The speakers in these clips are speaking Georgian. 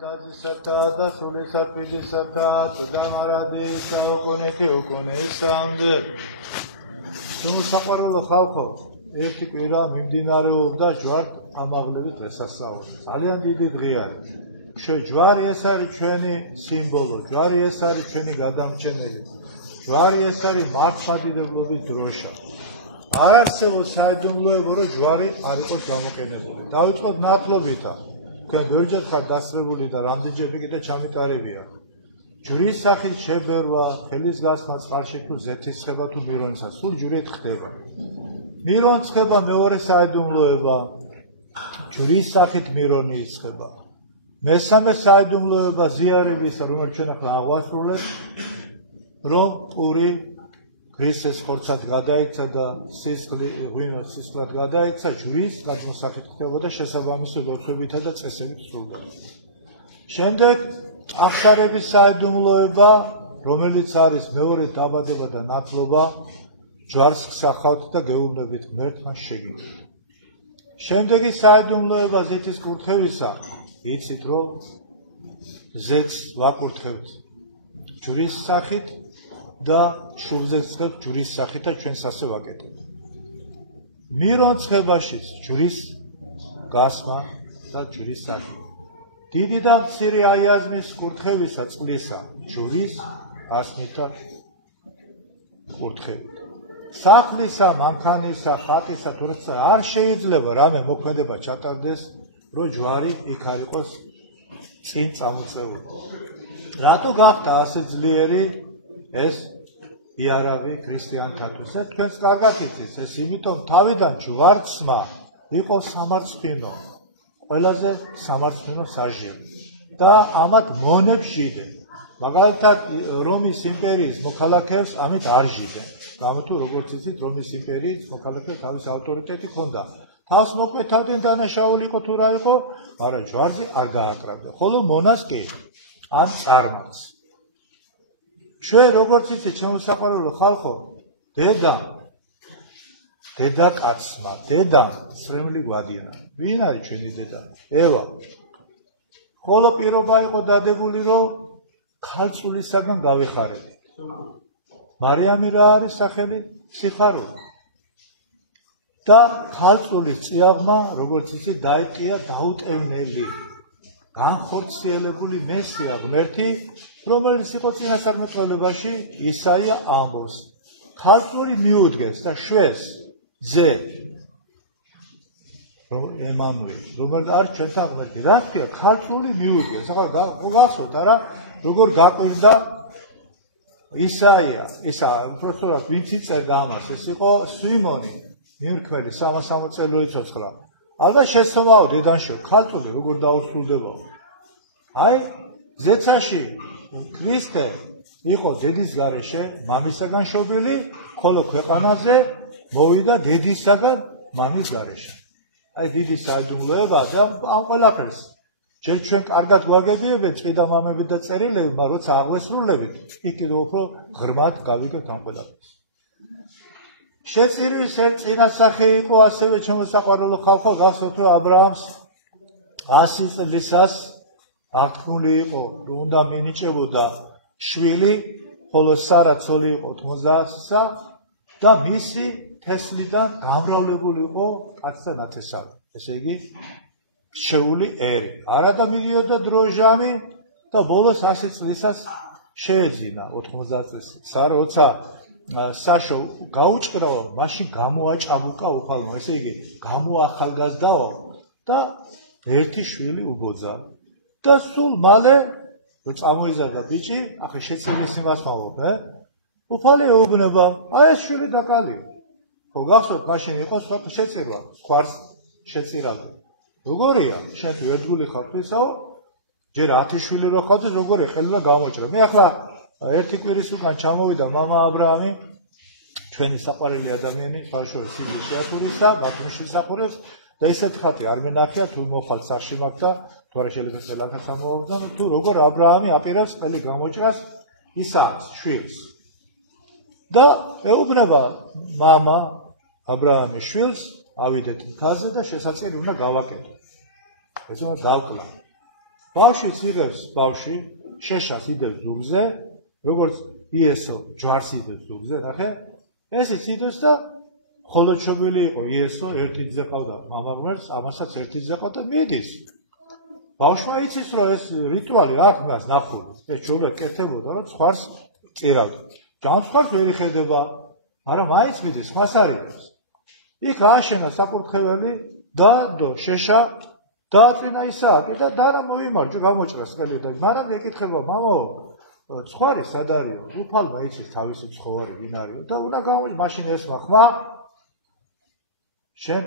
ფანტაზისათა და სულისაფრიზისათა დამარადი საუკუნეთი უკუნეისამდე. Შემოსაყვარელო ხალხო, ერთი კვირა მიმდინარეობდა ჯვართ ამაღლებით დღესასწაული. ძალიან დიდი დღე არის. ჯვარი ეს არის ჩვენი სიმბოლო, ჯვარი ეს არის ჩვენი გადამრჩენელი. ჯვარი ეს არის მართლმადიდებლობის დროშა. არ არსებობს საიდუმლოებო, რომ ჯვარი არ იყოს გამოყენებული. დავიწყოთ ნათლობითა. თქვენ ბევრჯერ ხარ დასწრებული და რამდენჯერ კიდე ჩამიტარებია. ჯვრის სახით შებერვა, ხელის გასხმა წყალში თუ ზეთისხება თუ მირონისა, სულ ჯვრით ხდება. მირონს ხდება მეორე საიდუმლოება, ჯვრის სახით მირონი იცხება. მესამე საიდუმლოება ზიარებისა, რომელიც ჩვენ ახლა აღვასრულებთ, რომ პური გრისეს ხორცად გადაიქცა და ღვინოს სისხლად გადაიქცა, ჯვრის გადმოსახით ხდება და შესაბამისი ლოცვებითა და წესებით სრულდება. შემდეგ აღსარების საიდუმლოება, რომელიც არის მეორე დაბადება და ნათლობა, ჯვარს გსახავთ და გეუბნებით ღმერთთან შეგიძლიათ. შემდეგი საიდუმლოება ზეთის კურთხევისა, იცით რომ ზეთს ვაკურთხევთ ჯვრის სახით და შუბლზეც ცხებთ ჯვრის სახით და ჩვენს ასე ვაკეთებთ. მირონცხებაშიც ჯვრის გასმა და ჯვრის სახით. დიდი და მცირე აიაზმის კურთხევისა წყლისა ჯვრის გასმით და კურთხევით. სახლისა, მანქანისა, ხატისა თორსა არ შეიძლება რამე მოქმედება ჩატარდეს, რომ ჯვარი იქ არ იყოს წინ წამოწეული. რატო გახდა ასე ძლიერი ეს იარაღი ქრისტიანთათვის? თქვენს კარგად იცით, ეს იმიტომ თავიდან ჯვარცმა იყო სამარცხვინო, ყველაზე სამარცხვინო საჟირი და ამათ მონებს ჟიდნენ. მაგალითად რომის იმპერიის მოქალაქეებს ამით არ ჟიდნენ. გამო თუ როგორც იცით, რომის იმპერიის მოქალაქეებს თავის ავტორიტეტი ჰქონდა. თავს მოკვეთავდნენ, დანაშაული იყო თუ რა იყო, მაგრამ ჯვარზე არ გააკრავდნენ. ხოლო მონას კი ან წარმართს. ჩვენ როგორც იცით, შემოსაყვარელო ხალხო, დედაკაცმა, დედამ სრემლი გვადიანა. ვინ არის ჩვენი დედა? ევა. ხოლო პირობა იყო დადებული, რომ ქალწულისაგან გავიხარებით. მარიამი რა არის სახელი? სიხარული. და ქალწული წიაღმა, როგორც იცით, დაიყია დაუტევნელი, განხორციელებული მესია ღმერთი, რომელიც იყო წინასწარმეტყველებაში ისაია ამბობს. ქალწული მიუდგეს და შვეს ძე ემანუელი, რომელიც არის ჩვენთან ღმერთი. რა თქვია? ქალწული მიუდგეს. ახლა გახსოვთ არა, როგორ გაკვირდა ისაია, უпростоრად ვინც იწერდა ამას, ეს იყო სვიმონი, მირქმელი 360 იცოცხლა. ალბათ შეცდომაო დედანშო, ქალწული როგორ დაუსრულდება. აი, ზეცაში ქრისტე იყო დედის გარეშე, მამისაგან შობილი, ხოლო ქვეყანაზე მოვიდა დედისაგან მამის გარეშე. აი, დიდი საიდუმლოებაა და ამ ყველაფერს ჯერ ჩვენ კარგად გვაგებიებენ წმინდა მამები და წერილები, მაგრამ როცა აღვესრულებით, იქ კიდევ უფრო ღრმად გავიგებთ ამ ყველაფერს. შეწირვის ერთ წინასახე იყო ასევე შემოსაყვარელო ხალხო, გახსოვთ რომ აბრაამს 100 წლისას აღთქმული იყო, რომ უნდა მინიჭებოდა შვილი, ხოლო სარა ცოლი იყო 90-სა და მისი თესლიდან გამრავლებული იყო კაცთა ნათესავი. ესე იგი შეეული ერი. არადა მიდიოდა დროჟამი და ბოლოს 100 წლისას შეეძინა 90 წლის. სარა როცა საშო გაუჭკრავა, მაშინ გამოაჭაბუკა უფალმა, ესე იგი გამოახალგაზრდაო და ერთი შვილი უბოძა. და სულ მალე რომ წამოიზარდა ბიჭი, ახლა შეწირვის იმას მოვობ, უფალი ეუბნება, აი ეს შვილი დაკალიო. ხო გახსოვთ, მაშინ იყო სხვა შეწირვა, სხვას შეწირავდნენ. როგორია? შენ ერთგული ხარ ფისაო, ჯერ 10 შვილი რო ხავდეს, როგორია ხელილა გამოჭრა. მე ახლა ერთი კვირის უკან ჩამოვიდა მამა აბრაამი, ჩვენი საყვარელი ადამიანი, ბავშვების სიძე შეათურისა, ბათუმში მსახურებს და ისეთ ხათი არ მენახია თუ მოხვალ სახში მაგ და თუ არა შეიძლება ხელახაც ამოვაგდა, თუ როგორ აბრაამი აპირებს ხელი გამოჭრას ისააკს, შვილს. და ეუბნება მამა აბრაამის შვილს, ავიდეთ მთაზე და შესაწირი უნდა გავაკეთო. ეს უნდა გავკლა. ბავშვიც იღებს ბავშვი, შეშას იდებს ზურგზე, როგორც იესო ჯვარს იდებს ზურგზე, ნახე? ესეც იდებს და ხოლოჩობილი იყო იესო, ერთი ძე ყავდა მამა ღმერთს, ამასაც ერთი ძე ყავდა მიდის. ბავშვმა იცის, რომ ეს რიტუალი არ მას ნახული. ეს ჯობია კეთებოდა, რომ ცხვარს წირავდა. ჯანცხვარს ვერ იხედება, არა მაინც მიდის, ხმას არ იღებს. იქ ააშენა საკურთხეველი და შეშა დააწვინა ისააკი და დანა მოიმარჯვა გამოჭრას ხელი და მანამ ეკითხება მამაო ცხვარი სად არისო? უფალმა იცის თავისი ცხოვარი ვინ არისო და უნდა გამოიჭრა მაშინ ესმა ხმა შენ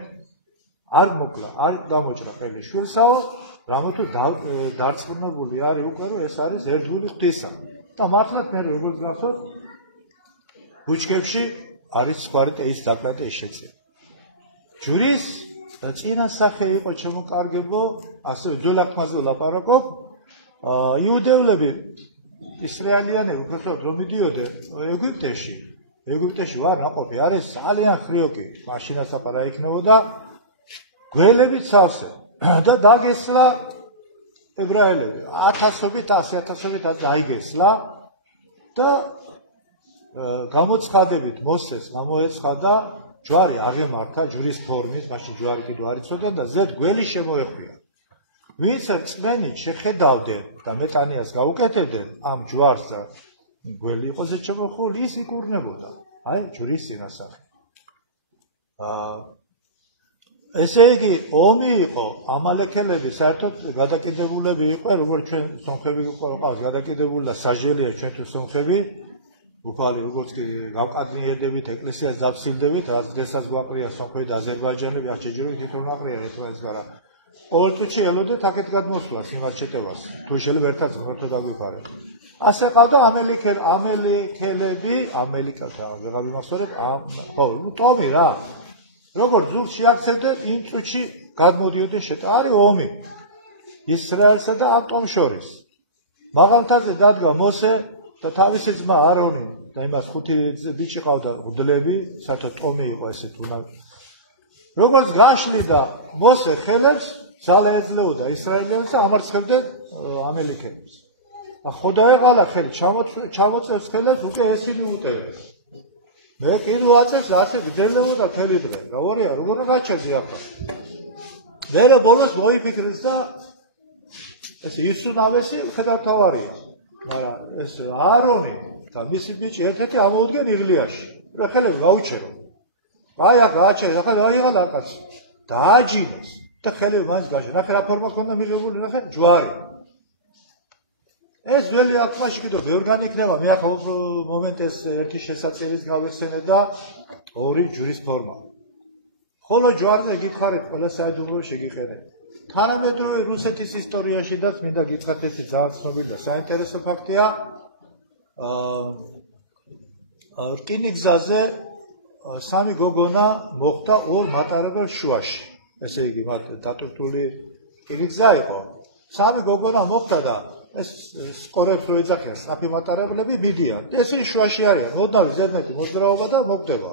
არ მოკლა, არ გამოჭრა ხელი შვილსაო, რამე თუ დარწმუნებული არის უკვე რომ ეს არის ერთგული ღვთისა. და მართლაც მე როგორც გახსოვს ბუჩქებში არის ცხვარი და ის დაკლატე შეწია. ჯვრის წინა სახე იყო შემოკარგებო, ასევე ძველახმაზე ვლაპარაკობ, იუდევლები ისრაელიანები უბრალოდ რომ მიდიოდნენ ეგვიპტეში. ეგვიპტეში ვარ ნაყოფი არის ძალიან ხრიოკი, მაშინაც აპარა იქნებოდა გველები ცავსე და დაგესლა ებრაელები. 1000-ობით, 100,000-ობით დაიგესლა და გამოცხადებით მოსეს გამოეცხადა ჯვარი აღემართა ჯვრის ფორმის, მაშინ ჯვარი კიდევ არ იცოდა და ზედ გველი შემოეხვია. ვინც წმენით შეხედავდნენ და მეტანიას გაუკეთებდნენ ამ ჯვარს და გველი იყო ზედ შემოხული, ის იკურნებოდა. აი ჯვრის წინასახე. ესე იგი ომი იყო, ამალექელები საერთოდ გადაკიდებულები იყვნენ, როგორც ჩვენ სომხები ყავს გადაკიდებული და საჟელია ჩვენთვის სომხები. უფალი როგორც კი გავყადნიედებით, ეკლესიას დავსილდებით, რაც დღესაც გვაყრია სომხები და აზერბაიჯანელები, არ შეჯეროთ თვითონ აყრია ეს არა. ყოველ წუთში ელოდეთ აქეთ გადმოსვლას იმას შეტევას. თუ შეიძლება ერთად ღრმათო დაგვიფარეთ. ასე ყავდა ამელიქელები, ვეღარ ვიმახსოვრებ, ხო, ტომი რა. როგორც ზურგს შეაქცევდნენ, იმ წუთში გადმოდიოდნენ შეტევა. არის ომი ისრაელსა და ამ ტომს შორის. მაღალმთაზე დადგა მოსე და თავისი ძმა არონი და იმას 5 ბიჭი ყავდა ღვდლები, საერთოდ ტომი იყო ესეთ უნდა. როგორც გაშლიდა მოსე ხელებს, ძალა ეძლეოდა ისრაელელებს და ამარცხებდნენ ამელიქელებს. ხოდა ეღალა ხელი ჩამოწევს ხელებს, უკვე ესენი უტევენ. მე კიდევ აწევს ასე გძელებოდა თერი დღე. რა ვარია, როგორ გაჩედი ახლა. მერე ბოლოს მოიფიქრეს და ეს ისუნავესი ხედავთავარია. მაგრამ ეს არონი და მისი ბიჭი ერთ-ერთი ამოუდგენ იღლიაში. რა ხელები გაუჩერო. აი ახლა გააჩერე, ახლა აიღალა კაცი. დააჯინეს და ხელები მას გააჩერა. ნახე რა ფორმა ქონდა მიღებული, ნახე ჯვარი. ეს ველი აქმაში კიდევ ბევრგანი იქნება, მე ახლა უფრო მომენტ ეს ერთი შესაძლებლიც გავიხსენე და ორი ჯვრის ფორმა. ხოლო ჯვარზე გითხარით ყველა საიდუმლო შეგიყენეთ. თანამედროვე რუსეთის ისტორიაშიდაც მინდა გითხრათ ეს ძალიან ცნობილი და საინტერესო ფაქტია. რკინიგზაზე სამი გოგონა მოხვდა ორ მატარებელ შუაში. ესე იგი მათ დატვირთული რკინიგზა იყო. სამი გოგონა მოხვდა და ეს სკორებს რო ეძახიან სნაფი მატარებლები მიდიან. ესენი შუაში არიან, ოდნავ ზედმეტი მოძრაობა და მოგდება.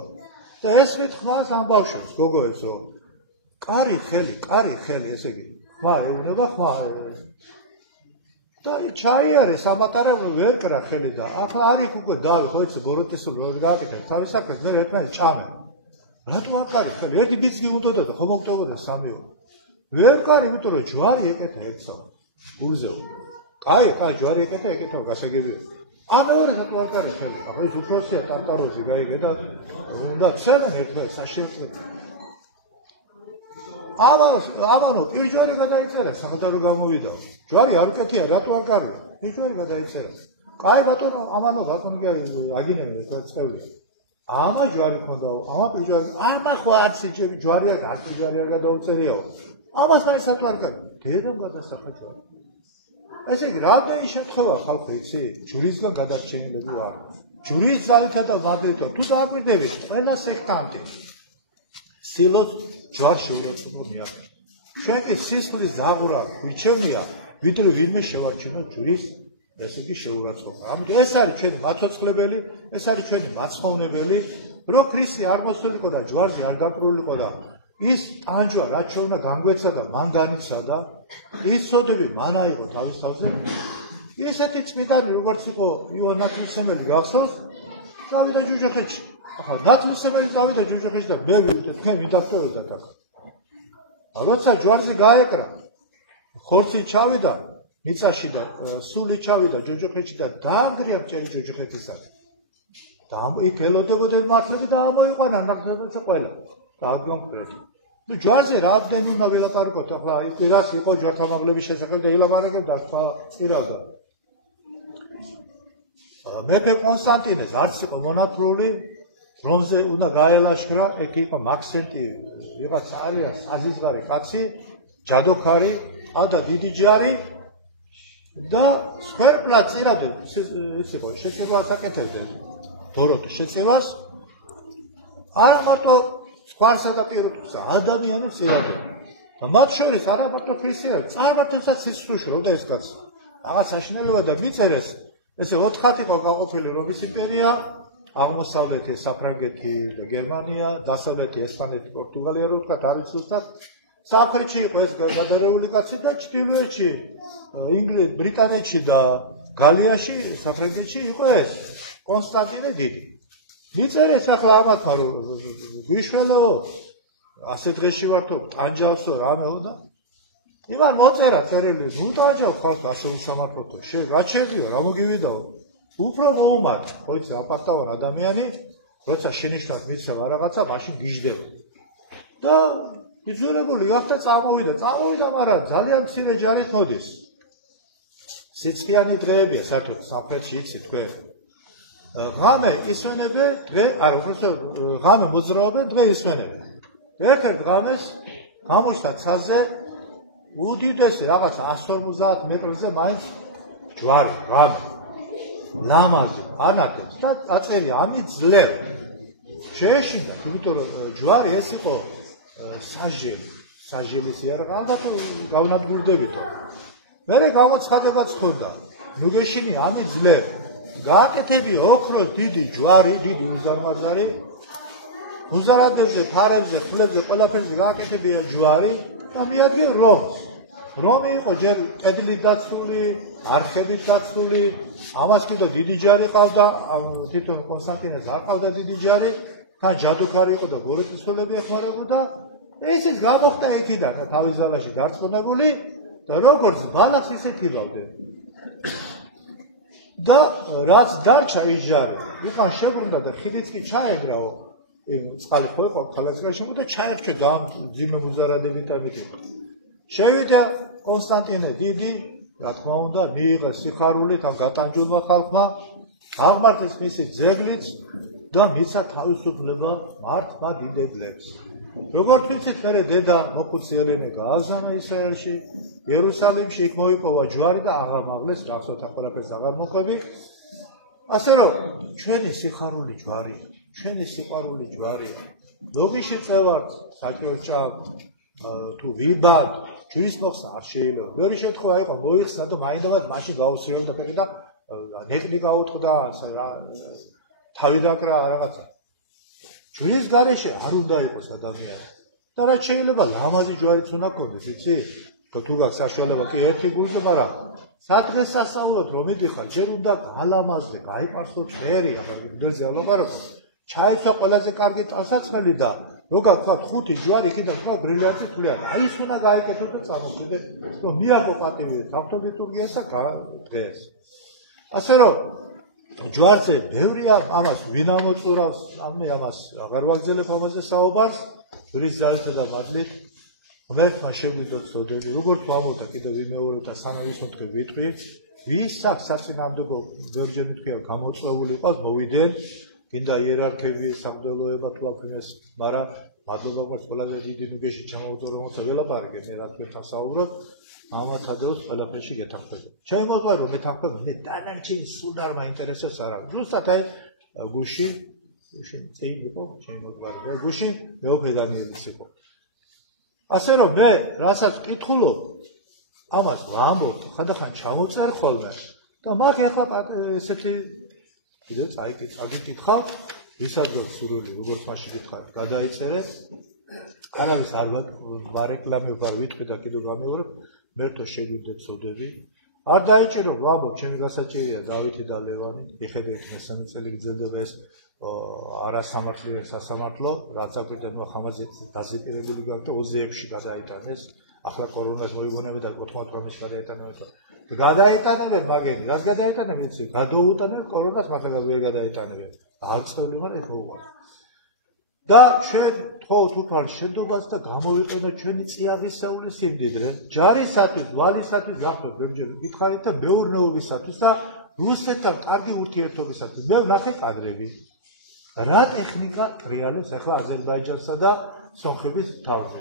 და ეს მithmals ამ ბავშვებს გოგოებს რომ კარი ხელი, ესე იგი, ხმა ეუნება ხმა და ჩაიარეს ამატარებლები ვერ კრა ხელი და ახლა არის უკვე დავი, ხო იცი ბოროტისული რო გააკეთეთ, თავის საქმეს მე ერთმანეთს ჩამენ. რატო არ კარი ხელი? ერთი ბიძგი უნდოდა და ხო მოგდებოდეს სამიო. ვერ კარი, იმიტომ რომ ჯვარი ეკეთა ეცო. გულზეო. კაი, ჯვარი ეკეთა გასაგებია. ამეორე რატო არ კარი ხელი? ახლა ის უფროსია ტარტაროზი გაიგე და უნდა ცენენ ერთმანეთს საშიერთლებ. ამანო პირჯვარი გადაიწერა, საყდარო გამოვიდა. ჯვარი არ უკეთია, რატო არ კარია? პირჯვარი გადაიწერა. კაი ბატონო, ამანო ბატონო კი აგინებენ ეს წევლია. ამა ჯვარი ხონდაო, ამა პირჯვარი. ამა ხო არც ჯები ჯვარი არ, არც ჯვარი არ გადაუწერიაო. ამას მაინც რატო არ კარია? დედამ გადასახა ჯვარი. ესე იგი, რამდენი შემთხვევა ხალხი იცი? ჯვრისგან გადარჩენილები ვარ. ჯვრის ძალითა და მადრითო, თუ დააკვირდებით, ყველა სექტანტი სილოს ჯვარს შეურაცხყოფა მიაყენებს. ჩვენ კი სისხლის ზაღვრა გვიჩვენია, ვიდრე ვინმე შევარჩენოთ ჯვრის, ესე იგი შეურაცხყოფა. ამიტომ ეს არის ჩვენი მაცოცხლებელი, ეს არის ჩვენი მაცხოვნებელი, რომ ქრისტე არ მოსულიყო და ჯვარზე არ გაკრულიყო და ის ტანჯვა რაც ჩვენ უნდა განგვეცა და მან განიცადა, ის სოდები მანა იყო თავის თავზე. ისეთი წმინდანი როგორც იყო იოან ნათლისმცემელი გახსოვს, წავიდა ჯოჯოხეთში. ახლა ნათლისმცემელი წავიდა ჯოჯოხეთში და მე ვიდე თქვენ ვიდახტეროთ აქ. როცა ჯვარზე გაეკრა, ხორცი ჩავიდა მიწაში და სული ჩავიდა ჯოჯოხეთში და დაანგრია მჭერი ჯოჯოხეთისად. და იქ ელოდებოდნენ მართლები და ამოიყვანა ნახევარზე ყველა. დაადგონყრეთ. თუ ჯვარზე რამდენი უნდა ვილაპარაკოთ, ახლა იქ რას იყო ჯვართამაღლების შესახებ და ილაპარაკებდა და თქვა ირავდა. მეფე კონსტანტინეს არც იყო მონათლული, რომზე უნდა გაელაშქრა, ეგ იყო მაქსენტი, ვიღაც ძალიან საზიზღარი კაცი, ჯადოქარი, ყავდა დიდი ჯარი და სვერპლად წერდა, ის იყო შეწირვას აკეთებდნენ. დოროტ შეწევას არა მარტო სხვასა და პირუტყვს ადამიანებს წერდა და მათ შორის არა მარტო ქრისტიანებს წარმართებსაც სისხლუშრობდა ეს კაცი რაღაც საშინელება და მიწერეს ესე 4 ხათი იყო გაყოფილი რომის იმპერია აღმოსავლეთი საფრანგეთი და გერმანია დასავლეთი ესპანეთი პორტუგალია რო ვთქვათ არის ზუსტად სამხრეთში იყო ეს გადარეული კაცი და ჩრდილოეთში ინგლისში ბრიტანეთში და გალიაში საფრანგეთში იყო ეს კონსტანტინე დიდი. მიწერეს ახლა ამათმა რომ გვიშველეო ასე დღეში ვართო ტანჯავსო რამეო და იმან მოწერა წერილი ნუ ტანჯავ ხალხს ასე უსამართლოთო შე რა შეძიო რა მოგივიდაო უფრო მოუმატ ხო იცი აპარტაონ ადამიანი როცა შენიშნავს მისცემა რაღაცა მაშინ გიждდება და იძულებული გახდა წამოვიდა მაგრამ ძალიან მცირე ჯარით მოდის სიცხიანი დღეებია საერთოდ სამხრეთში იცი თქვენ ღამე ისვენებენ დღე არა უბრალოდ ღამე მოძრაობენ დღე ისვენებენ ერთ-ერთ ღამეს გამოჩნდა ცაზე უდიდესი რაღაც 150 მეტრზე მაინც ჯვარი ღამე ლამაზი ანათებს და აწერია ამით ძლევ შეეშინდა იმიტომ რომ ჯვარი ეს იყო საჟელის იარაღა ალბათ გავნადგურდებითო მერე გამოცხადებაც ხონდა ნუ გეშინი ამით ძლევ გააკეთებია ოქროს დიდი ჯვარი, დიდი უზარმაზარი, უზარადებზე, ფარებზე, ხმლებზე, ყველაფერზე გააკეთებია ჯვარი და მიადგენ რომს. რომი იყო ჯერ კედლით დაცული, არხებით დაცული, ამას კიდევ დიდი ჯარი ყავდა, თვითონ კონსტანტინეს არ ყავდა დიდი ჯარი, თან ჯადოქარი იყო და გორეთისოლები ეხმარებოდა. ესეც გამოხდა იქიდან თავის ძალაში გარწმუნებული და როგორც ბალახს ისე თიბავდნენ. და რაც დარჩა ის ჯარი, უკან შებრუნდა და ხიდიც კი ჩაეგრაო, წყალი ხო იყო ქალაქში და ჩაერჩა და ძიმე მუზარადებით ამით. შევიდა კონსტანტინე დიდი, რა თქმა უნდა, მიიღეს სიხარულით ამ გატანჯულმა ხალხმა, აღმართეს მისი ძეგლიც და მისცა თავისუფლება მართმა დიდებლებს. როგორც ვიცით, მერე დედა მოხუციერენე გააზანა ისრაელში იერუსალიმში იქ მოიპოვა ჯვარი და აღარ მაღლეს რახსოთა ყველაფერს აღარ მოყვები ასე რომ ჩვენი სიხარული ჯვარია ჩვენი სიყვარული ჯვარია ლოგიში წევართ საჭიროჭა თუ ვიბად ჭვის მოხსა არ შეიძლება ბევრი შემთხვევა იყო მოიხსნა და მაინდამაც მაშინ გაუსრიონ და ფეხი და ნეტნი გაუთხდა თავი დაკრა რაღაცა ჭვის გარეშე არ უნდა იყოს ადამიანი და რაც შეიძლება ლამაზი ჯვარიც უნდა გქონდეს იცი თუ გაქვს საშუალება კი ერთი გულზე, მაგრამ სადღეს სასწაულად რომ მიდიხარ, ჯერ უნდა გალამაზდე, გაიპარსო წერი, ახლა მდელზე ალაპარაკო. ჩაიცვა ყველაზე კარგი წასაწყელი და როგორ თქვა 5 ჯვარი ხიდა თქვა ბრილიანტი თვლიან. აი ის უნდა გაიკეთო და წამოხვიდე, რომ მიაგო პატივი ავტოლიტურგიას და დღეს. ასე რომ ჯვარზე ბევრია ამას ვინ ამოწურავს, ამას აღარ ვაგზელებ ამაზე საუბარს, რის ძალითა და მადლით მერტმა შეგვიდოთ სოდები, როგორც ვამოვდა კიდევ ვიმეორებ და სანამ ის მოთხე ვიტყვი, ვისაც საწინააღმდეგო ზოგჯერ მithქვია გამოწვეული ყავს, მოვიდენ, გინდა იერარქები, სამდელოება თუ აქნეს, მაგრამ მადლობა გვაქვს ყველაზე დიდი ნუგეში ჩამოვდო, რომელსაც ველაპარაკეთ, მე რა თქვენთან საუბრობ, ამათადეოს ყველაფერში გეთანხმება. ჩემი მოგყვება რომ მეთანხმება, მე დანარჩენი სულ არ მაინტერესებს არა. ზუსტად აი გუშინ წინ იყო ჩემი მოგყვება, გუშინ მეუფე დანიელის იყო. ასე რომ მე რასაც ვკითხულობ, ამას ვამბობ, ხანდახან ჩამოვწერ ხოლმე და მაგ ეხლა ესეთი კიდევ წაგიკითხავ, ვისაც სურვილი, როგორც მაშინ გითხარით, გადაიწერეთ. არავის არ ვარეკლამებ, არ ვიტყვი და კიდევ გამეორებ. მერთო შევიდეთ წოდები. არ დაიჭირო ვაბობ, ჩემი გასაჭირია დავითი და ლევანი, მიხედავთ მესამე წელი გრძელდება ეს არასამართლო სასამართლო, რაც აკვირდა ნუ ხამაზე დაზეპირებული გაქვთ 26-ში გადაიტანეს. ახლა კორონას მოიგონებენ და 98-ში გადაიტანებენ. გადაიტანებენ მაგენი, რაც გადაიტანებენ, იცი, გადაუტანებენ კორონას, მაგრამ ვერ გადაიტანებენ. არწეული მან ეხლა უყურს. და ჩვენ თხოვთ უფალ შედობას და გამოვიყენოთ ჩვენი წიაღისეული სიმდიდრე, ჯარისათვის, ვალისათვის გახდეთ ბერჯერ გითხარით და მეურნეობისათვის და რუსეთთან კარგი ურთიერთობისათვის. მე ვნახე კადრები. რა ტექნიკა რეალებს ახლა აზერბაიჯანსა და სომხეთის თავზე.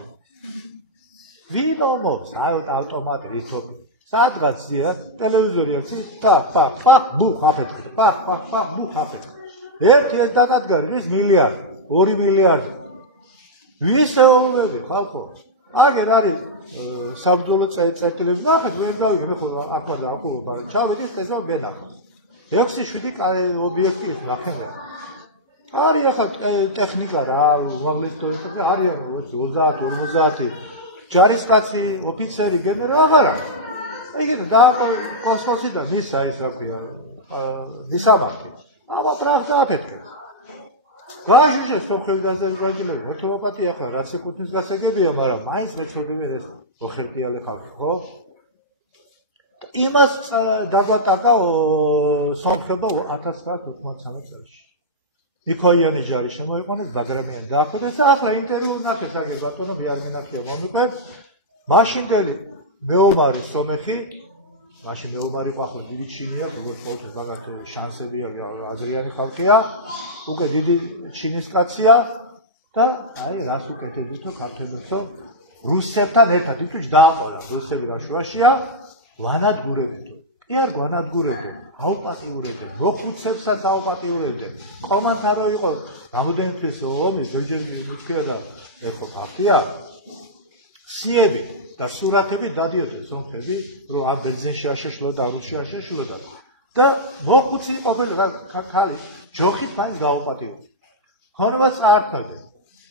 ვინ ომობს? ავტომატი რითობი. სადღაც ზია ტელევიზორი აქვს და პახ ბუხ აფეთქე. პახ ბუხ აფეთქე. ერთი ეს დანადგარი ვის მილიარდი, 2 მილიარდი. ვისეულები ხალხო. აგერ არის საბრძოლო წერტილები. ნახეთ ვერ დავიგე მე ხო აკვა და აკვობა. ჩავედი ესა მენახოს. 6-7 ობიექტი ის ნახე. არის ახლა ტექნიკა რა, უმაღლესი დონის ტექნიკა არის 30-50 ჯარისკაცი, ოფიცერი, გენერალი აღარ არის. ეგეც და კოსმოსიდან მისა ის რა ქვია, მისამართი. აბა პრაღდა აფეთქე. გაჟიჟე სოფელ გაზერბაიჯანელი, მოთხოვათი ახლა რაც ეკუთვნის გასაგებია, მაგრამ მაინც მეცოდები ეს მოხერტიალე ხალხი, ხო? იმას დაგვატაკა სომხება 1993 წელს. იქოიანი ჯარი შემოიყვანეს, ბაგრამიანი დაახვდეს და ახლა ინტერვიუ ნახეთ აგერ ბატონო მე არ მინახია მომიყვეთ. მაშინდელი მეომარი სომეხი, მაშინ მეომარი ახლა დიდი ჩინია, როგორც ყოველთვის მაგათ შანსები აქვს, აზრიანი ხალხია, უკვე დიდი ჩინის კაცია და აი რას უკეთებითო ქართველებსო რუსებთან ერთად იტუჯ დააყოლა რუსები რა შუაშია, ვანადგურებითო. კი არ გვანადგურებდნენ, აუპატიურებდნენ, მოხუცებსაც აუპატიურებდნენ. კომანდარო იყო რამოდენიმე თვის ომის ბელჯები თქვია და ეხო ფაქტია. სიები და სურათები დადიოდნენ სომხები, რომ ამ ბენზინში აშეშლოდა, რუსში აშეშლოდა და მოხუცი ყოფილი ხალი ჯოხით მაინც დაუპატიურდნენ. ხონებაც წაართმევდნენ,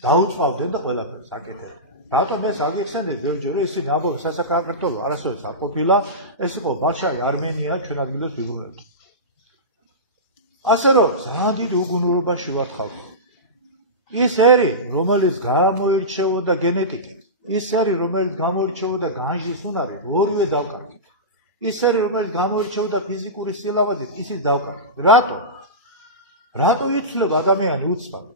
დაუწყავდნენ და ყველაფერს აკეთებდნენ. რატომ ეს აგიხსენეთ ბელჯი რომ ისინი ამბობენ სასაქართლო არასოდეს არ ყოფილა, ეს იყო ბაჩაი არმენია ჩვენ ადგილას ვიბრუნებთ. ასე რომ ძალიან დიდი უგუნურობაში ვართ ხალხი. ის ერი რომელიც გამოირჩეოდა გენეტიკით, ის ერი რომელიც გამოირჩეოდა განჯის უნარით, ორივე დავკარგეთ. ის ერი რომელიც გამოირჩეოდა ფიზიკური სილამაზით, ისიც დავკარგეთ. რატო იცვლება ადამიანი უცბად?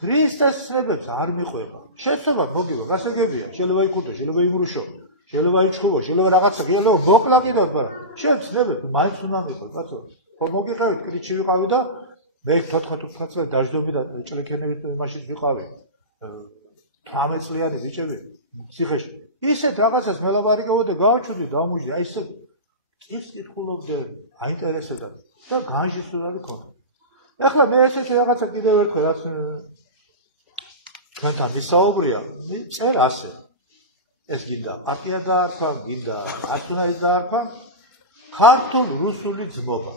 ქრისტეს ცნებებს არ მიყვება. შეცდომა მოგივა, გასაგებია, შეიძლება იკუტო, შეიძლება იმრუშო, შეიძლება იჩხუბო, შეიძლება რაღაცა, შეიძლება მოკლა კიდევ, მაგრამ შენ ცნებებს მაინც უნდა მიყვე, კაცო. ხო მოგიყევით, კრიჩი ვიყავი და მე 14-15 წელი დაждობი და ჭლექენებით მაშინ ვიყავი. 18 წლიანი ბიჭები ციხეში. ისეთ რაღაცას მელაბარიკებოდე, გავაჩვდი, დამუჯდი, აი ესე წირს კითხულობდე, აინტერესებდა და განჯის უნარი ქონდა. ეხლა მე ესეთი რაღაცა კიდევ ერთხელ რაც თქვენთან ვისაუბრია, წერ ასე. ეს გინდა პარტია დაარქვა, გინდა აცუნაის დაარქვა, ქართულ-რუსული ძმობა.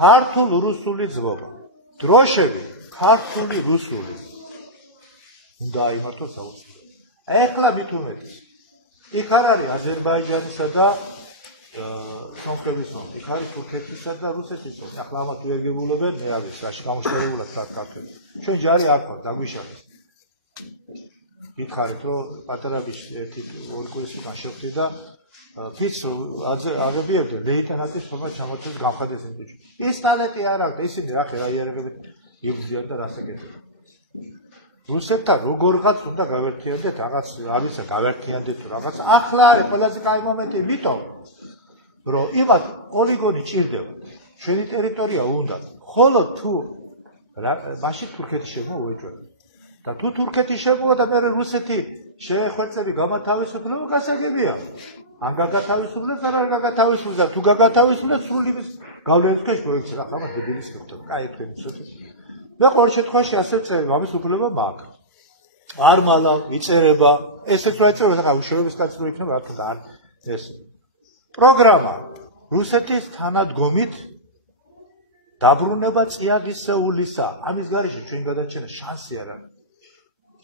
ქართულ-რუსული ძმობა. დროშები, ქართული რუსული. უნდა აიმართოს აუცილებლად. ეხლა მით უმეტეს. იქ არ არის აზერბაიჯანისა და სომხების ომი, იქ არის თურქეთისა და რუსეთის ომი. ახლა ამათ ვერ გებულებენ, მე არის რაში გამოშტერებულად ქართველი. ჩვენ ჯარი არ ყავს, დაგვიშალეს. გითხარით, რომ პატარა ბიჭი 1-2 კვირის უკან შევხვდი და ფიქს აღებიებდნენ ლეიტენანტის ფორმა ჩამოთვლეს გამხადეს იმ ბიჭს. ის ტალენტი არ აქვს, ისინი რა ხერა იარაღებით იგზიან და რას ეკეთებენ. რუსეთთან როგორღაც უნდა გავერთიანდეთ, რაღაც არ ვიცი, გავერთიანდეთ თუ რაღაც. ახლა არის ყველაზე კაი მომენტი, იმიტომ რომ იმათ პოლიგონი ჭირდება. ჩვენი ტერიტორია უნდა. ხოლო თუ მაშინ თურქეთი შემოუეჭვება. და თუ თურქეთი შემოვა და მე რუსეთი შეეხვეწები გამათავისუფლება გასაგებია. ან გაგათავისუფლებს, არ გაგათავისუფლებს და თუ გაგათავისუფლებს სრული ის გავლენის ქვეშ მოიქცე რა ხამა დებილის ხდება. კაი თქვენი ცოტა. მე ყოველ შემთხვევაში ასე ვწერე, ამის უფლება მაქვს. არ მალა იწერება, ესეც რა იწერება, ხა უშუალობის კაცი რო იქნება, რა თქმა უნდა, ეს პროგრამა რუსეთის თანადგომით დაბრუნება წიაღისეულისა. ამის გარეშე ჩვენ გადაჭერა შანსი არ არის.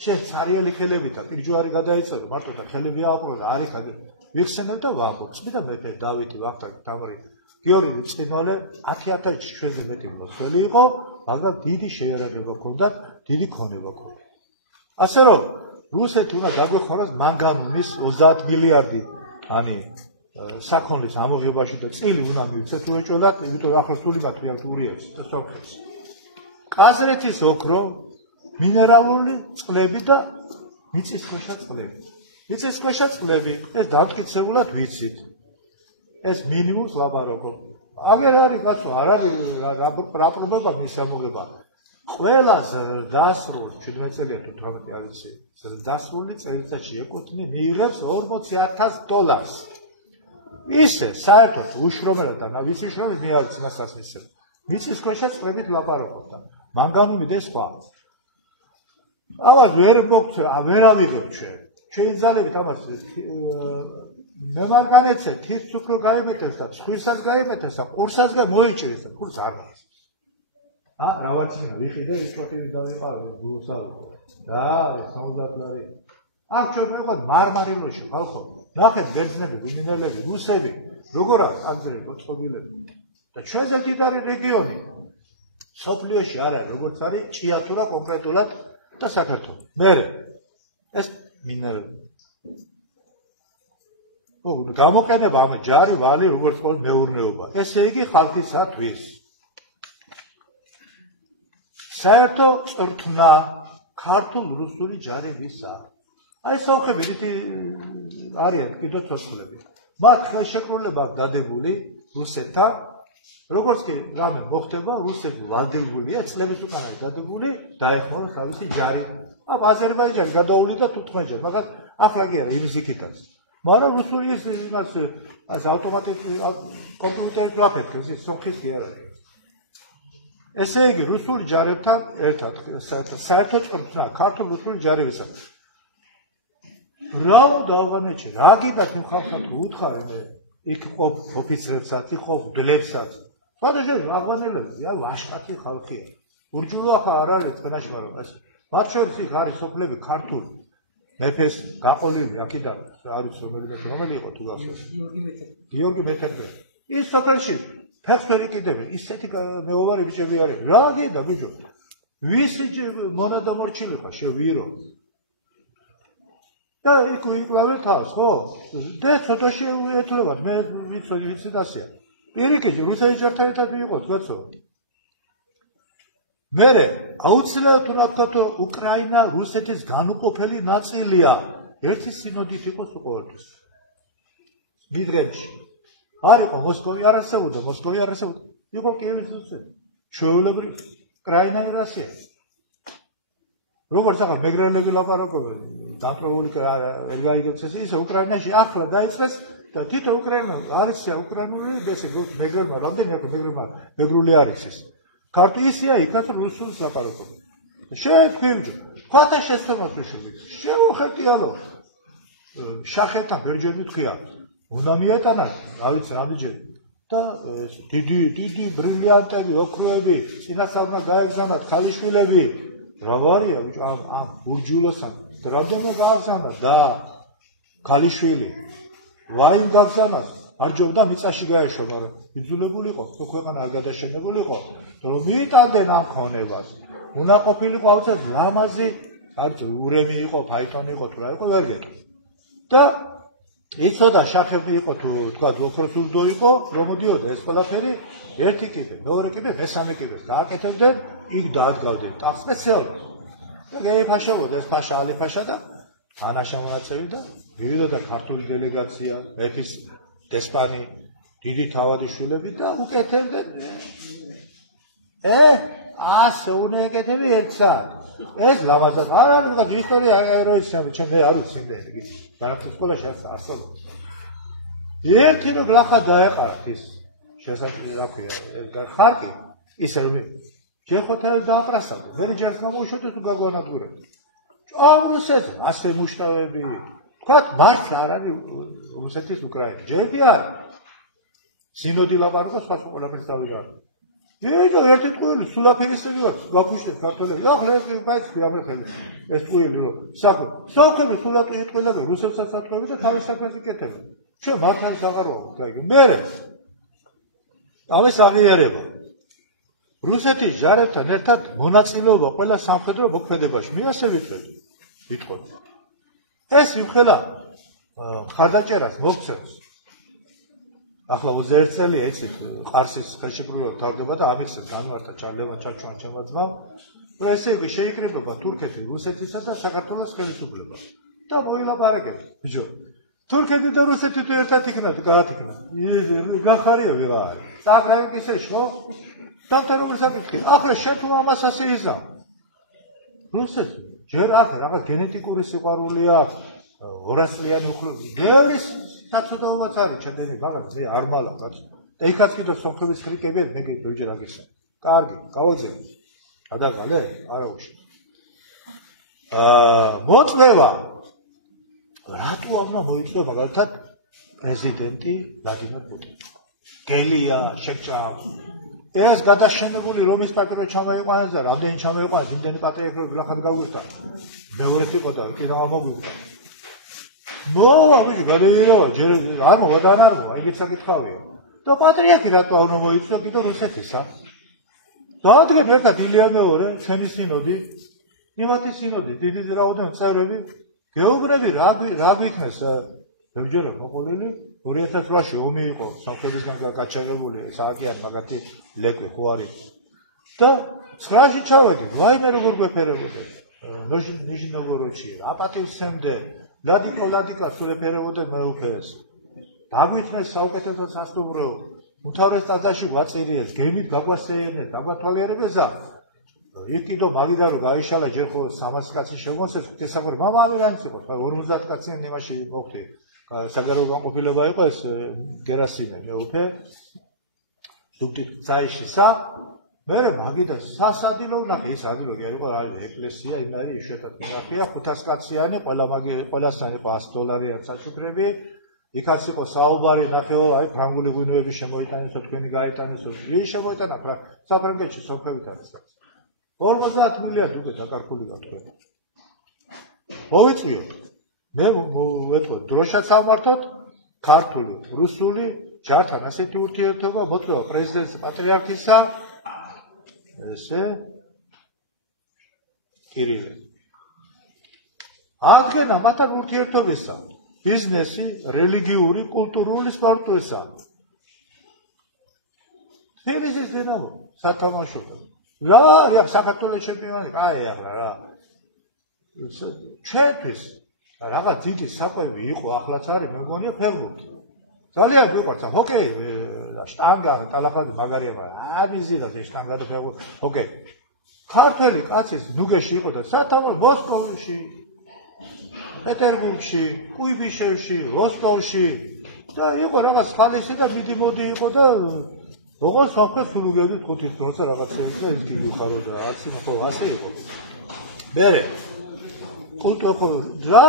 შენ ცარიელი ხელებით და პირჯვარი გადაიწერო მარტო და ხელები აყრო და არის ვიხსენებ და ვამბობ წმინდა მეფე დავითი ვახტანგი თამარი გიორგი წინვალე 10000 ჩვენზე მეტი მლოცველი იყო მაგრამ დიდი შეიარაღება ჰქონდა დიდი ქონება ჰქონდა ასე რომ რუსეთი უნდა დაგვეხმაროს მანგანუმის 30 მილიარდი ანი საქონლის ამოღებაში და წილი უნდა მივცეთ უეჭველად იმიტომ ახლა სულიკათ რეაქტურიებს და სოფლებს კაზრეთის ოქრო მინერალური წყლები და მიწისქვეშა წყლები მიწისქვეშა წყლები ეს დამტკიცებულად ვიცით ეს მინიმუმს ლაპარაკობ აგერ არის კაცო არ არის რა პრობლემა მის ამოგება ყველა დასრულ 17 წელია თუ 18 არის დასრული წელიწადში ეკუთვნი მიიღებს $40000 ისე საერთოდ უშრომელად და ვიცი შრომით მიაღწია წინასწარ მისცემ მიწისქვეშა წყლებით ლაპარაკობ და მანგანუმი და სხვა ამას ვერ მოგწე ვერ ავიღებ ჩვენ ძალებით ამას მემარგანეცე თირს უფრო გაიმეთეს და სხვისას გაიმეთეს და ყურსაც მოიჭრის და ყურს არ გავს რა ვაჩქენა ვიხიდე ისტორიული დავიყავ გულსავიკო და არის 70 ლარი აქ ჩვენ მივყავთ მარმარილოში ხალხო ნახეთ ბერძნები ვიდინელები რუსები როგორ არის აზრი მოწყობილები და ჩვენზე კიდე არის რეგიონი სოფლიოში არ არის როგორც არის ჭიათურა კონკრეტულად და საქართველო მერე ეს მინერალი გამოყენება ამ ჯარი ვალი როგორც ყოველ მეურნეობა ესე იგი ხალხისათვის საერთო წრთნა ქართულ-რუსული ჯარებისა აი სომხები რითი არიან კიდევ ცოცხლები მათ ხელშეკრულება დადებული რუსეთთან როგორც კი რამე მოხდება რუსები ვალდებულია წლების უკან არის დადებული დაეხმაროს თავისი ჯარი აბ აზერბაიჯანი გადაუვლიდა 15 მაგრამ ახლა კი არა იმის იქითაც მაგრამ რუსული ის იმას ავტომატით კომპიუტერით ვაფეთქებს ის სომხის კი არ არის ესე იგი რუსული ჯარებთან ერთად საერთო წრთნა ქართულ-რუსული ჯარებისა რა უნდა ავღანეთში რა გინდათ იმ ხალხთან რომ უთხარი მე იქ ყოფ ოფიცრებსაც იქ ყოფ დლებსაც სხვადასხვა ავღანელები აი ვაშკატი ხალხია ურჯულო ხა არ არის წნაში მაგრამ ასე მათ შორის იქ არის სოფლები ქართული მეფეს გაყოლილი აქედან არის რომელი იყო თუ გასულ გიორგი მეფე ის სოფელში ფეხს ვერ იყიდები ისეთი მეუვარი ბიჭები არის რა გინდა ბიჭო ვისი მონადამორჩილი ხარ შევირო და იქ იკლავე თავს ხო და ცოტაში ეთლებათ მე ვიცი დასია პირიქით რუსეთის ჯართან ერთად ვიყოთ გაცო მერე აუცილებლად უნდა ვთქვათ უკრაინა რუსეთის განუყოფელი ნაწილია ერთი სინოდით იყოს უყურთვის მიდრებში არ იყო მოსკოვი არ არსებობდა იყო კიევის რუსეთი ჩვეულებრივ უკრაინა რუსია როგორც ახლა მეგრელები ლაპარაკობენ დაკროვული ვერ გაიგებს ესე უკრაინაში ახლა დაიწყეს და თითო უკრაინა არის უკრაინული ესე მეგრელმა რამდენი აქვს მეგრული არის ეს ქართულისია იქაც რუსულს ლაპარაკობენ შეექვიჯო ფათა შესწავლას შეგვიძლია შეუხეთიალო შახეთან ბერჯერ მithია უნდა მიეტანათ რა ვიცი რამდენჯერ და დიდი ბრილიანტები ოქროები წინასწარ გაეგზავნათ ქალიშვილები რა ვარია ბიჭო ამ ურჯულოსთან რამდენიმე გააგზავნა და ქალიშვილი ვაიმ გაგზავნას არ ჯობდა მიწაში გაეშვა მაგრამ იძულებული იყო თუ ქვეყანა არ გადაშენებული იყო რომ მიიტანდნენ ამ ქონებას უნდა ყოფილიყო აუცილებლად ლამაზი არც ურემი იყო ფაიტონი იყო თუ რა იყო ვერ გეტყვი და იცოდა შახები იყო თუ თქვა ოქროსულდო იყო რომ მოდიოდა ეს ყველაფერი ერთი კიბე მეორე კიბე მესამე კიბეს დააკეთებდნენ იქ დაადგავდნენ ტახტს სპეციალურად და გაიფაშავდა ეს ფაშა ალიფაშა და ანაშა მონაწევი და მივიდოდა ქართული დელეგაცია მეფის დესპანი დიდი თავადიშვილები და უკეთებდნენ ასე უნდა ეკეთები ერთსა ეს ლამაზად არ არის და ისტორია ეროისები ჩემ მე არ ვიცი იმდენი განათლების სკოლაში არსებობს ერთი რომ რახა დაეყარათ ის შესაძლებელი რა ქვია ხარკი ისე რომ ჯერხოთელი დააპრასავდა მე ჯერს გამოუშვეთ თუ გაგვანადგურეთ ამ რუსეთს ასე მუშტავები თქვათ მას არ არის რუსეთის უკრაინა ჯერ კი არის სინოდი ლაპარაკობს სხვა ყველაფერს თავი გარდა ეჯო ერთი ტყუილი სულაფერისები ვარ გაფუშეთ ქართველები ახლა მაიცი ამერხელი ეს ტყუილი რომ საქმე სოხები სულაფერი ტყუილა და რუსებსაც ატყუები და თავის საქმეს იკეთება ჩვენ მართალი აღარ ვარ გაიგე მე ამის აღიარება რუსეთის ჯარებთან ერთად მონაწილეობა ყველა სამხედრო მოქმედებაში მე ასე ვიტყოდი ეს იმხელა ხარდაჭერას მოგცემს ახლა 21 წელი ეცით ყარსის ხელშეკრულება თავდება და ამიხსენს განმარტა ჩარლევან ჩარჩوان ჩემმა ძმამ რომ ესე იგი შეიკრიბება თურქეთი რუსეთისა და საქართველოს ხელისუფლება და მოილაპარაკეთ ბიჭო თურქეთი და რუსეთი თუ ერთად იქნათ გაათიქნა გახარია ვიღარ საგრაფიკ ისე ხო დამთან როგორ საკითხი ახლა შენ თუ ამას ასე იზამ რუსეთი ჯერ აქ რაღაც გენეტიკური სიყვარული აქვს 200 წლიანი უხლები დელის საწოდაობაც არის ჩადენი მაგრამ ზე არ მალავ კაცო და იქაც კიდე სოხების ქრიკები მე გეჯერ აგესა კარგი გავაძე ადაღალე არა უშ მოწმევა რატო აღნა მოიწვა მაგალითად პრეზიდენტი ვლადიმერ პუტინი გელია შეჭამ ეს გადაშენებული რომის პატრიოტი ჩამოიყვანეს და რამდენი ჩამოიყვანეს იმდენი პატრიოტები ვლახად გაგვირთა მეორე იყო და კიდევ ამოგვირთა მოვა ვიჟი გადაირავა ჯერ არ მოვა და არ მოვა ეგეც საკითხავია და პატრიოტი რატო არ მოიწვა კიდე რუსეთისა დაადგენ ერთად ილია მეორე ცენი სინოდი იმათი სინოდი დიდი რაოდენობით წევრები გეოგრაფი რა გვიქნეს ბევრჯერ მოყოლილი 2008-ში ომი იყო სამხედროსგან გაჩაღებული სააგიანი მაგათი ლეკვი ხო არის და 9-ში ჩავედი ვაიმე როგორ გვეფერებოდნენ ნიჟნოგოროდში აპატივცემდე ლადიკა სულეფერებოდნენ მეუფეს დაგვითხეს საუკეთესო სასტუმრო უთავრეს ტაძარში გვაწერიეს გემით გაგვასეირნეს დაგვათვალიერებესა იქ კიდო მაგიდა რომ გაიშალა ჯერ ხო 300 კაცი შემოსეს ღვთისმსახური მამალი რაიც იყო 50 კაციან იმაში მოხდი საგარეო განყოფილება იყო ეს გერასიმე მეუფე დუქტით წაიშისა მე მაგიდა სასადილო ნახე ეს ადილო იყო რა ეკლესია იმ არის იშვიათად ნახია 500 კაციანი ყველასთან იყო $100 საშუქრები იქაც იყო საუბარი ნახეო აი ფრანგული ღვინოები შემოიტანესო თქვენი გაიტანესო ის შემოიტანა საფრანგეთში სოფხებიდან ეს 50 მილიარდი უკვე საკარფული გატყვია მოვიწვიოთ მე ვეთქო დროშაც ავმართოთ ქართული რუსული ჯართან ასეთი ურთიერთობა მოწვევა პრეზიდენტის პატრიარქისა ესე კირილე აღგენა მათთან ურთიერთობისა ბიზნესი რელიგიური კულტურული სპორტისა თბილისის დინამო სათამაშოდ რა არის საქართველოს ჩემპიონი აი ახლა რა ჩემთვის რაღაც დიდი საკვები იყო ახლაც არის მე მგონია ფეხბურთი ძალიან გვიყვარს ჰოკეი შტანგა ტალაფაზი მაგარია მაგრამ არ მიზიდავს ეს შტანგა და ფეხბურთი ჰოკეი ქართველი კაცის ნუგეში იყო და სათამაშო მოსკოვში პეტერბურგში კუიბიშევში როსტოვში და იყო რაღაც ხალისი და მიდი-მოდი იყო და ოღონდ სამხრეთ სულუგებით 5 როცა რაღაცეებზე ის კი ვიხარო და არც ხო ასე იყო მერე კულტურა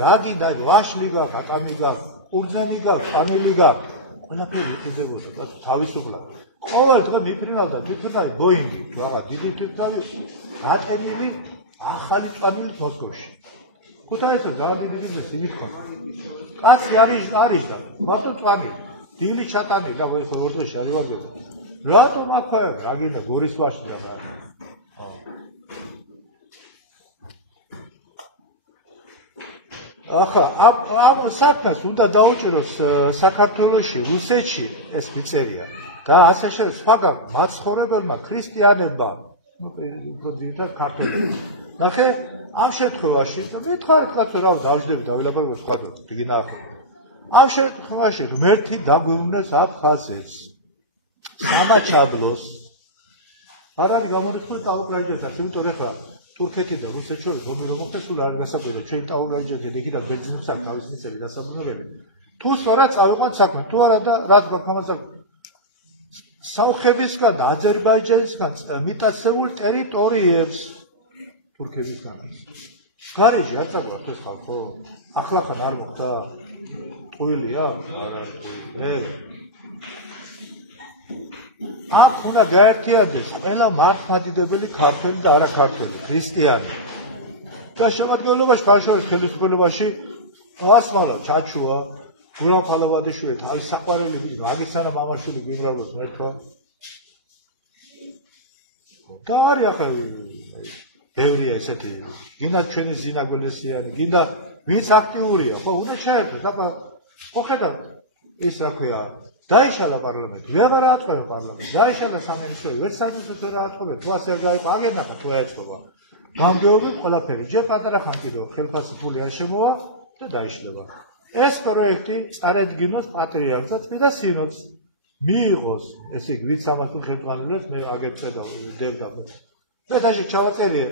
რაგი და ვაშლი გაქვს ატამი გაქვს ყურძენი გაქვს პანელი გაქვს ყველაფერი იყიდებოდა და თავისუფლად ყოველ დღე მიფრინავდა თვითონავი ბოინგი რაღაც დიდი თვითონავი ატენილი ახალი წვანილი მოსკოვში ქუთაისში ძალიან დიდი ბიზნესი მიქონდა კაცი არის და მარტო წვანი დილი ჩატანი და ხო ორ დღეში არ ვარგებდა რატომ აქვე რა გინდა გორის ვაში და რა ახლა ამ საქმეს უნდა დაუჭიროს საქართველოში რუსეთში ეს პიწერია და ასე სხვაგან მაცხოვრებელმა ქრისტიანებმა უფრო ძირითადად ქართველებმა ნახე ამ შემთხვევაში მითხარით კაცო რა დავждები და ველაპარაკო სხვა დიდი ნახო ამ შემთხვევაში ღმერთი დაგვივნეს აფხაზეთს სამაჩაბლოს არ არის გამორიცხული ტაუკლაჯეთას იმიტომ ეხლა თურქეთი და რუსეთი შორის ომი რომ მოხდეს სულ არ გასაკვირდა ჩვენ ტაუკლაჯეთი ეკიდა ბენზინებს აქვს თავის მიწები დასაბრუნებელი თუ სწორად წავიყვანთ საქმე თუ არა და რაც გვაქვს ამას საუხებისგან და აზერბაიჯანისგან მიტაცებულ ტერიტორიებს თურქებისგან გარეჟი არ წაგვართ ეს ხალხო ახლახან არ მოხდა ტყუილია არ არის ტყუილი აქ უნდა გაერთიანდეს ყველა მართლმადიდებელი ქართველი და არაქართველი, ქრისტიანი. და შემადგენლობაში ქართლის ხელისუფლებაში ასმალა ჩაჩუა, გურამ ფალავადიშვილი, თავის საყვარელი ბიჭი, მაგისანა მამაშვილი გიმრავლოს ერთვა. და არის ახლა ბევრია ესეთი, გინდა ჩვენი ზინა გველესიანი, გინდა ვინც აქტიურია, ხო, უნდა შეერთოს, აბა მოხედავ ის რა ქვია, დაიშალა პარლამენტი, ვეღარ აწყობა პარლამენტი, დაიშალა სამინისტრო, ვერც სამინისტრო რა აწყობა, თუ ასე გაიყო, აგენახა თუ აეწყობა. გამგეობენ ყველაფერი, ჯერ პატარა ხანტიდო ხელფასიფული არ შემოვა და დაიშლება. ეს პროექტი წარედგინოს პატრიარქსაც და სინოდს მიიღოს, ესე იგი, ვინც ამას ხელმძღვანელობს, მე აგერწე და ვდებდა. მე დაშე ჩავაწერე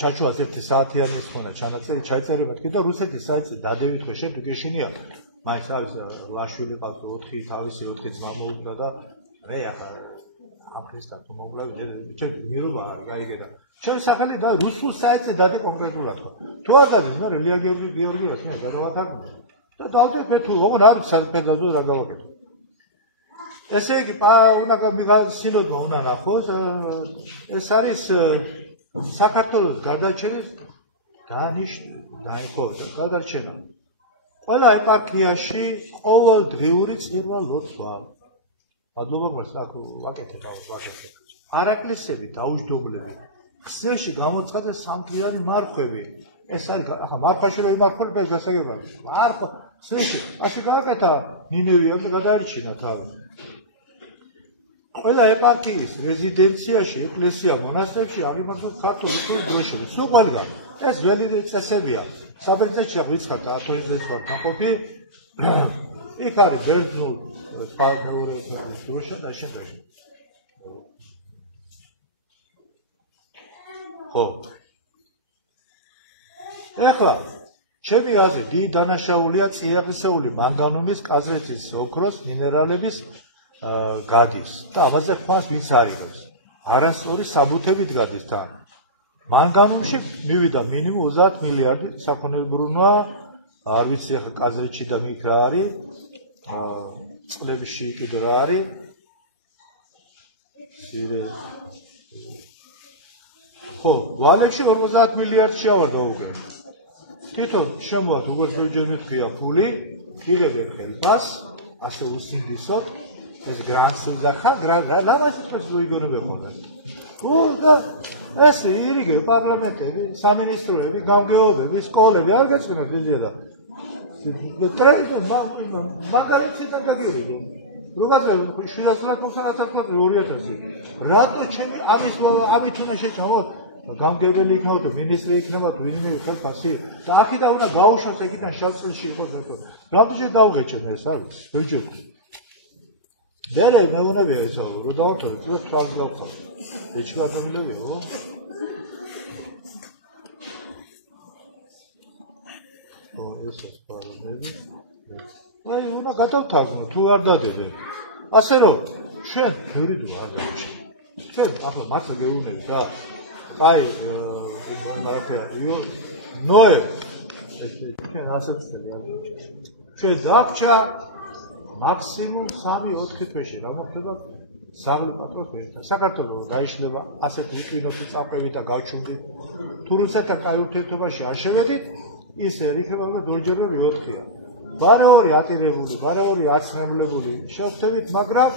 ჩაჩუას 1 საათიანი ის ხონა ჩანაწერი, ჩაიწერე მეთქი და რუსეთის საიტზე დადევით ხო შენ თუ გეშინია. მაინც არის ლაშვილი ყავს 4 თავისი 4 ძმა მოუკვდა და მე ახლა ამ ხრისტად მოუკლავი ჩემ მირობა არ გაიგე და ჩემ სახელი და რუსულ საიტზე დადე კონკრეტულად ხო. თუ არ დადეს მე ლია გიორგიევას მე გადავათარგმნო და დავდივ ბეთუ ოღონ არის საფერდაზო რა გავაკეთო. ესე იგი უნდა სინოდმა უნდა ნახოს ეს არის საქართველოს გადაჭერის გადარჩენა. ყველა ეპარქიაში ყოველდღიური წირვა ლოცვა. მადლობა გმარს აქ ვაკეთებ. არაკლისები, დაუჯდომლები, ხსელში გამოცხადდა სამთლიანი მარხვები. ეს არის ახლა მარხვაში რომ იმარხვალ ეს გასაგებია. მარხვა ხსელში ასე გააკეთა ნინევიამ და გადაარჩინა თავი. ყველა ეპარქიის რეზიდენციაში, ეკლესია, მონასტრებში აღიმართოს ქართული დროშები. სულ ყველგან ეს ველი წესებია. საბერძნეთში ვიცხართ ათოიზეს ვარ ნაყოფი. იქ არის ბერძნულ მეორე დროშა და შემდეგ. ხო. ეხლა ჩემი აზრით დიდი დანაშაულია წიაღისეული მანგანუმის, კაზრეთის, ოქროს, მინერალების გადის და ამაზე ხმას ვინც არიღებს. არასწორი საბუთებით გადის თან. მანგანუმში მივიდა მინიმუმ 30 მილიარდი საქონელბრუნვა, არ ვიცი ახლა კაზრეთში და მიქ რა არის, წყლებში კიდე რა არის. ხო, ვალებში 50 მილიარდი შეავარდა უკვე. თვითონ შემოათ როგორც ბევრჯერ მეთქია ფული, იღებენ ხელფას, ასე უსინდისოდ ეს გრანტს და ლამაზი თქოს რო იგონებენ ხოლმე. ხო და ესე ირიგე პარლამენტები, სამინისტროები, გამგეობები, სკოლები არ გაჩვენებთ ეზია და ტრეიდო მაგალითიდან დაგიურიგო. როგაზე 700-900 2000 რატო ჩემი ამით უნდა შეჭამოთ? გამგებელი იქნებოდ, მინისტრი იქნებოდ, ვინმე ხელფასი და აქედან უნდა გაუშვოს ეგიდან შავწელში იყოს ეს. რამდენჯერ დავუღეჩენ ეს არის? ბევრჯერ. მერე მეუნებია ესო, რო დავთვალე, წელს თვალს გავხავ. ეჩი გადამილებია, ხო? ო, ესეც პარალელი. აი, უნდა გადავთანხმო, თუ არ დადებენ. ასე რომ, ჩვენ ბევრიდო არ დავჭი. ჩვენ ახლა მართლა გეუბნები და აი, ნოე, ჩვენ ასეც წელი არ დავჭი. ჩვენ დავჭა მაქსიმუმ 3-4 თვეში რა მოხდება საღლი პატრონს ერთად. საქართველოს დაიშლება ასეთ უტვინოთი წამყვევი და გავჩუნდით. თუ რუსეთთან კაი ურთიერთობაში არ შევედით, ისე რიფება ორჯერ 4-ია. ბარე ორი ატირებული, ბარე ორი აცნებლებული შევხვდებით, მაგრამ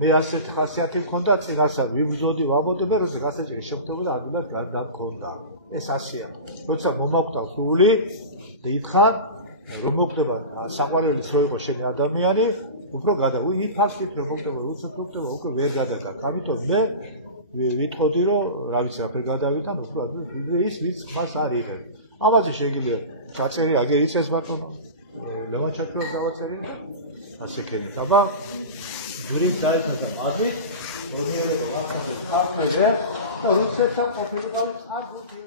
მე ასეთ ხასიათი მქონდა წინასწარ ვიბრძოდი, ვამბობდი, რომ გასაჭირი შევხვდებოდა ადვილად გამქონდა. ეს ასია. როცა მომაკვდა სული, დიდხან რომ მოხდება საყვარელის რო იყო შენი ადამიანი, უფრო იფარსით რომ მოხდება, უცებ მოხდება, უკვე ვერ გადაგაკ. ამიტომ მე ვიტყოდი, რომ რა ვიცი, აფერ გადავითან, უფრო ადვილად ის ვიც ხმას არ იღებს. ამაზე შეიძლება ჩაწერი აგერ იცეს ბატონო. ლევან ჩაჩუას დავაწერინე და ასე ქენით. აბა ვირით დაიწყდა მათი, ორიერება ვახშობ ხაფერე და რუსეთთან ყოფილიყავით აკუთი